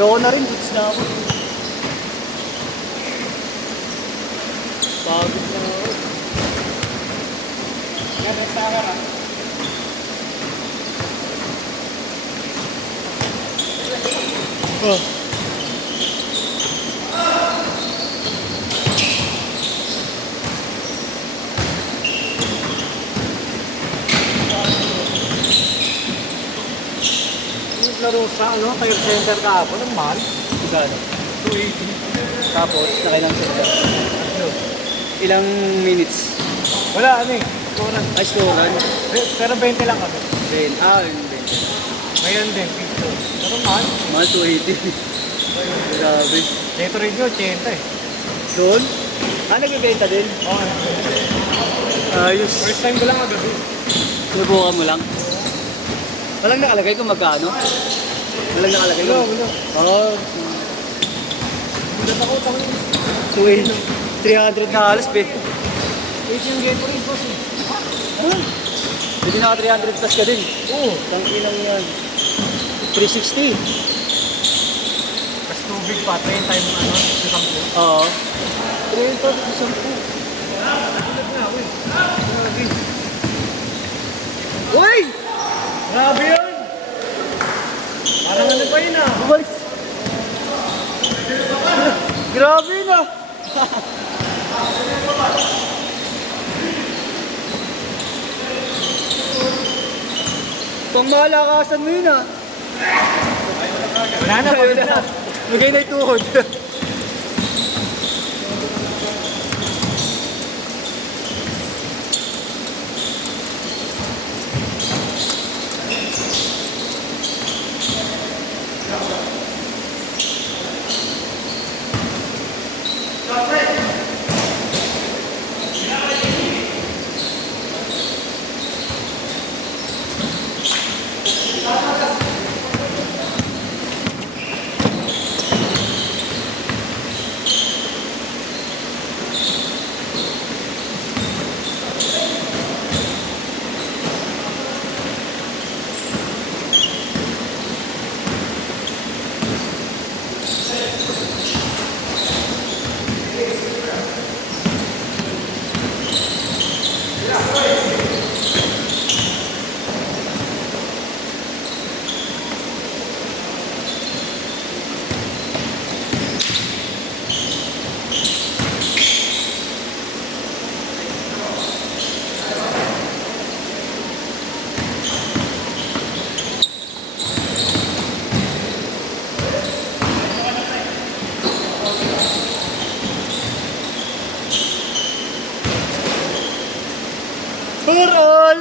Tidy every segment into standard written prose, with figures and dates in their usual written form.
Ayoko na rin, goods na ako. Pagod na ako. Yan, next hour ah. Oh. Laro sa ano, fire center kahapon, ang mahal. Magkano? 280. Tapos, nakailang sila. Ilang minutes? Wala, ano eh. Scorean. Ay, storan. Pero 20 lang kami. Then, yun din. Ngayon din, pito. Pero mahal. Mahal 280. Grabe. Dito rin yun, 80 eh. Doon? Nagbibenta din? Oo. Ayos. First time ko lang magabi. Subukan mo lang. Walang nakalagay kung magkano? Walang nakalagay Wala, kung... wala. Oo. Hindi ako, tango. 300 na halos, be. 80 yung game ko rin, boss eh. Hindi na 300 plus ka din. Oo. Tangkinang yan. 360. Tapos tubig pa, 10 time ano, sa sampo. Oo. 30 sa 10. Nagulat na ako eh. Grabe. Uy! Grabe yun! Parang ano pa yun ah. Bumalik. Grabe na. Pang malakasan mo yun ah. Wala na, pagod na. Magay na yung tuhod. For all!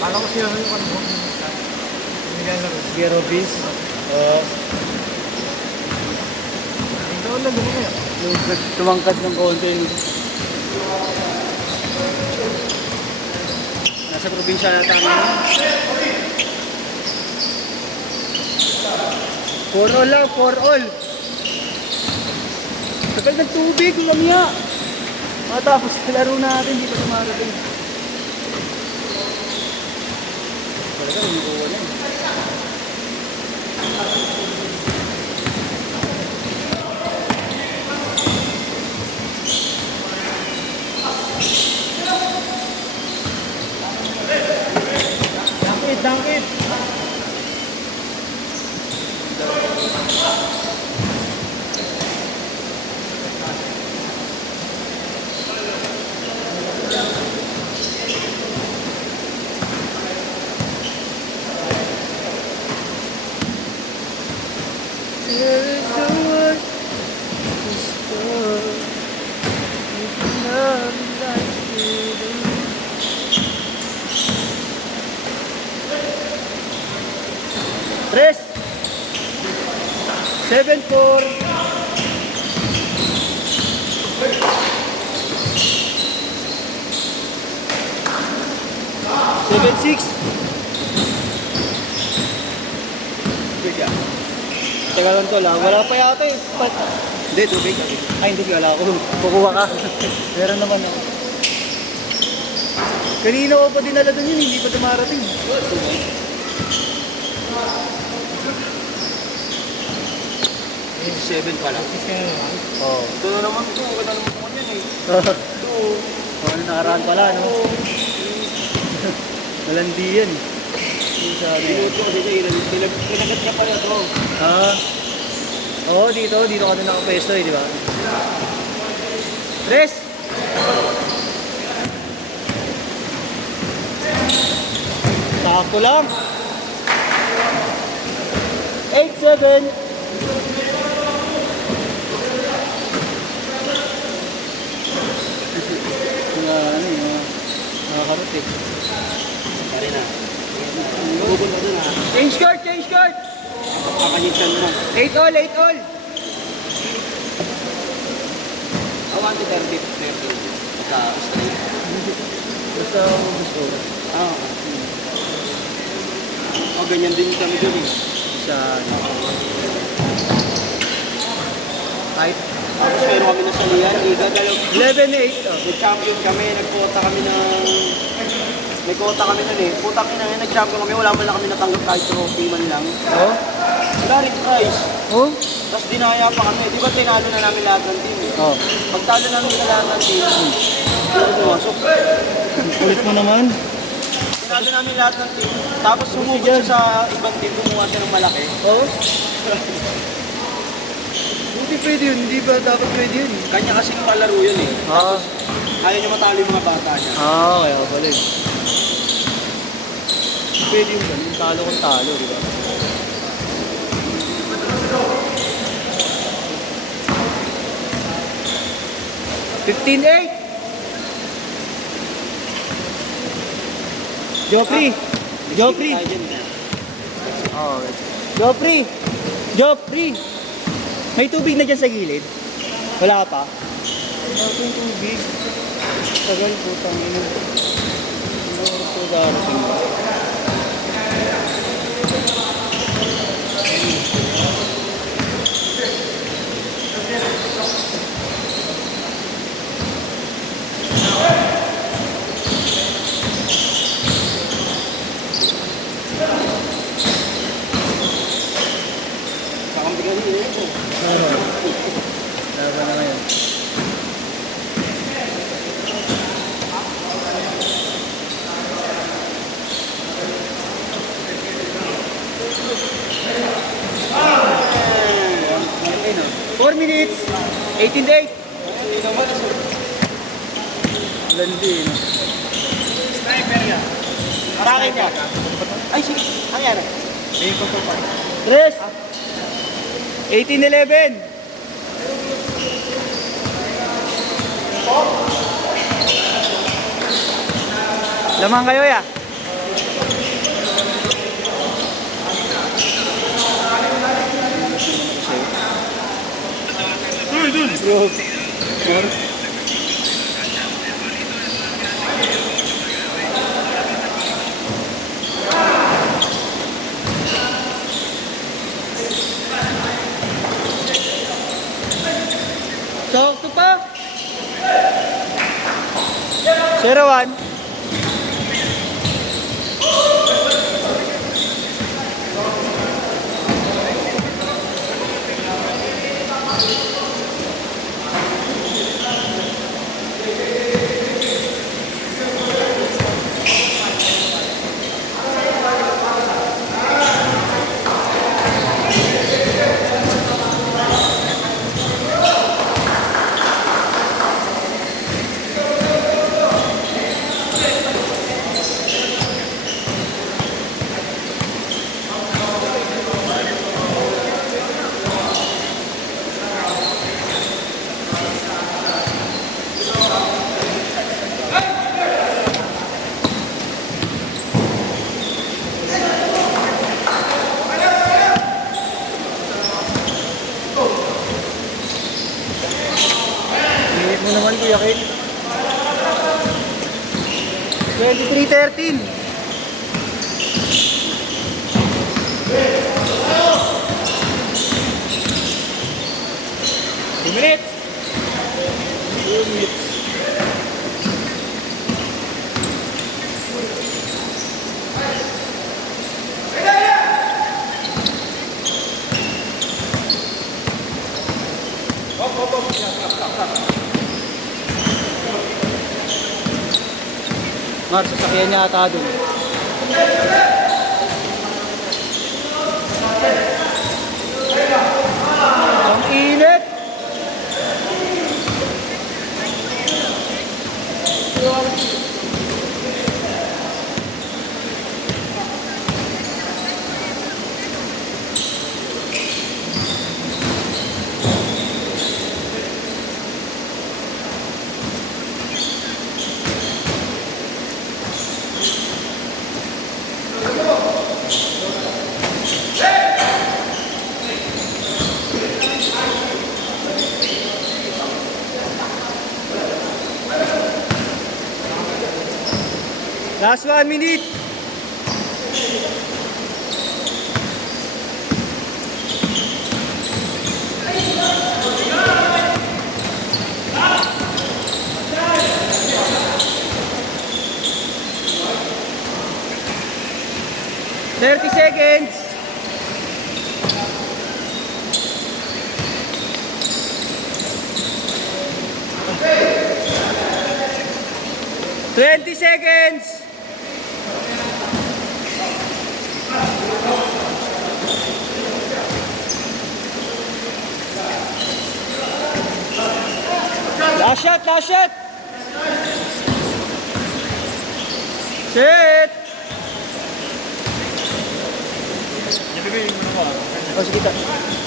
Parang ko siya yung ano. Hindi ka laro. Gero Beans. Ito lang, gano'n kaya. Yung tumangkad ng konti. Nasa probinsya na tayo. For all lang, for all. Tagal ng tubig, lamya. Matapos na laro natin, di pa tumarating. Talaga, umukuha na eh. Dangkit! Tres. 7-4. 7-6. Teka lang to lang. Wala pa yata eh. Hindi, tubig. Ay, hindi wala ako. Kukuha ka. Meron naman ako. Kanina ko pa dinala doon yun, hindi pa dumarating. 7 pala. Oo. Ito na naman ito. Ang ganda naman yan eh. Ito. Ano nakaraan pala, no? Malandi yan. Yung sabi. Pinuto ko dito. Pinagat niya pala ito. Oo, dito ka na nakapesto eh, di ba? Tres! Sakto lang. 8-7. Nakakarot eh. Pare na. Bubol ka dun ha. Change card! Kakanyitsan mo. 8 all! I want to 30. Basta straight. Basta gusto. Ganyan din kami dun eh. Sa kahit tapos meron kami na salihan, liga dalaw. 11-8. Nag-champion kami, nagkota kami ng... May kota kami nun eh. Putang ina nga, nag-champion kami, wala man lang kami natanggap kahit trophy man lang. Oo? Wala rin prize. Oo? Tapos dinaya pa kami. Di ba tinalo na namin lahat ng team eh? Oo. Pagtalo namin sa lahat ng team, hindi ako pumasok. Ulit mo naman. Tinalo namin lahat ng team. Tapos sumugod siya sa ibang team, kumuha siya ng malaki. Oo? Hindi pwede yun, hindi ba dapat pwede yun? Kanya kasi nung kalaro yun eh. Ayaw niya matalo yung mga bata niya. Kaya pala yun. Pwede yun ganun, talo kung talo, di ba? $15-8! Joffrey! May tubig na dyan sa gilid? Wala pa? Wala pa yung tubig. Tagal po, tangin. Ano oras po darating ba? Kakambigan niyo eh po. Laban na ngayon. Four minutes. 18-8. Landi, no? Sniper niya. Arakin niya. Ay, sige. Ang yan. Tres. 18-11. Lamang kayo ya. Sakto pa. 0-1. Mo naman Kuya Ken. 23-13. 2 minutes. 2 minutes. Mar, sasakyan niya ata dun. Ang init! Last 1 minute. Thirty seconds. Okay. 20 seconds. Last shot, last shot. Set. Nabigay mo naman. Oh, sige.